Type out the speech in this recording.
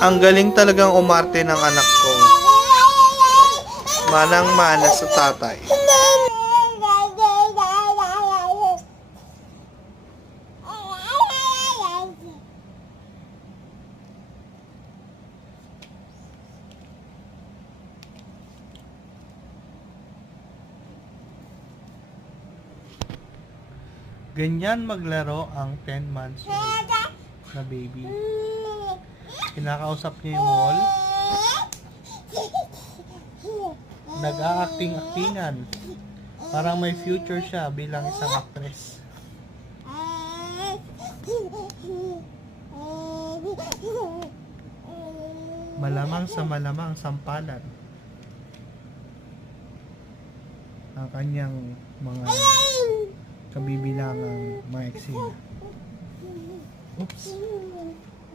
Ang galing talagang umarte ng anak ko. Manang-mana sa tatay. Ganyan maglaro ang 10 months old na baby. Kinakausap niya yung wall. Nag-a-acting-actingan. Parang may future siya bilang isang actress. Malamang sa malamang sampalan ang kanyang mga kabibilangang mga eksena. Oops.